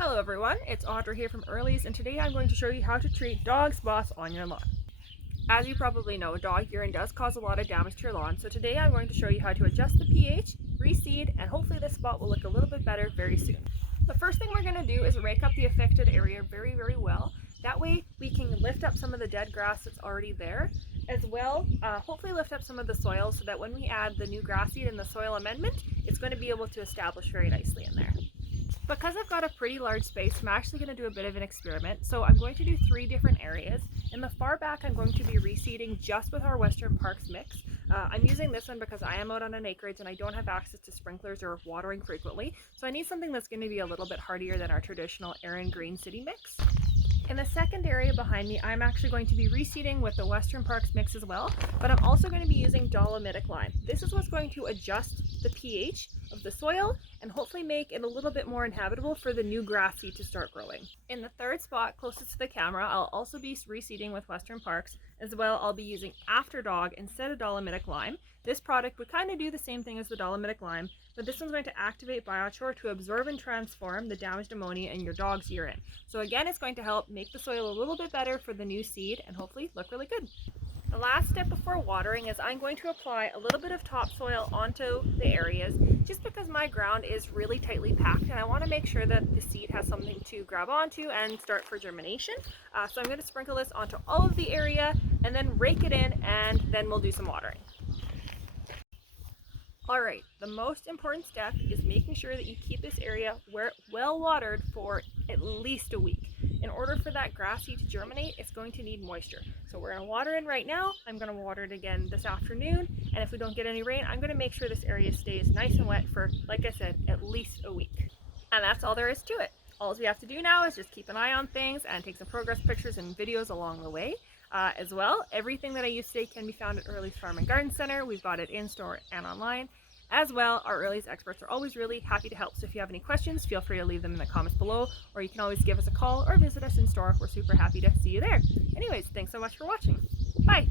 Hello everyone, it's Audra here from Earlies, and today I'm going to show you how to treat dog spots on your lawn. As you probably know, dog urine does cause a lot of damage to your lawn, so today I'm going to show you how to adjust the pH, reseed, and hopefully this spot will look a little bit better very soon. The first thing we're going to do is rake up the affected area very well. That way we can lift up some of the dead grass that's already there, as well hopefully lift up some of the soil so that when we add the new grass seed and the soil amendment, it's going to be able to establish very nicely in there. Because I've got a pretty large space, I'm actually going to do a bit of an experiment. So I'm going to do 3 different areas. In the far back, I'm going to be reseeding just with our Western Parks mix. I'm using this one because I am out on an acreage and I don't have access to sprinklers or watering frequently. So I need something that's going to be a little bit hardier than our traditional Air Green City mix. In the second area behind me, I'm actually going to be reseeding with the Western Parks mix as well, but I'm also going to be using dolomitic lime. This is what's going to adjust the pH of the soil and hopefully make it a little bit more inhabitable for the new grass seed to start growing. In the third spot closest to the camera, I'll also be reseeding with Western Parks. As well, I'll be using After Dog instead of dolomitic lime. This product would kind of do the same thing as the dolomitic lime, but this one's going to activate biochar to absorb and transform the damaged ammonia in your dog's urine. So again, it's going to help make the soil a little bit better for the new seed and hopefully look really good. The last step before watering is I'm going to apply a little bit of topsoil onto the areas just because my ground is really tightly packed and I want to make sure that the seed has something to grab onto and start for germination. So I'm going to sprinkle this onto all of the area and then rake it in, and then we'll do some watering. Alright, the most important step is making sure that you keep this area well watered for at least a week. In order for that grass seed to germinate, it's going to need moisture. So we're going to water in right now. I'm going to water it again this afternoon, and if we don't get any rain, I'm going to make sure this area stays nice and wet for, like I said, at least a week. And that's all there is to it. All we have to do now is just keep an eye on things and take some progress pictures and videos along the way. As well, everything that I use today can be found at Early's Farm and Garden Center. We've got it in store and online. As well, our Early's experts are always really happy to help, so if you have any questions, feel free to leave them in the comments below, or you can always give us a call or visit us in store. We're super happy to see you there. Anyways, thanks so much for watching. Bye!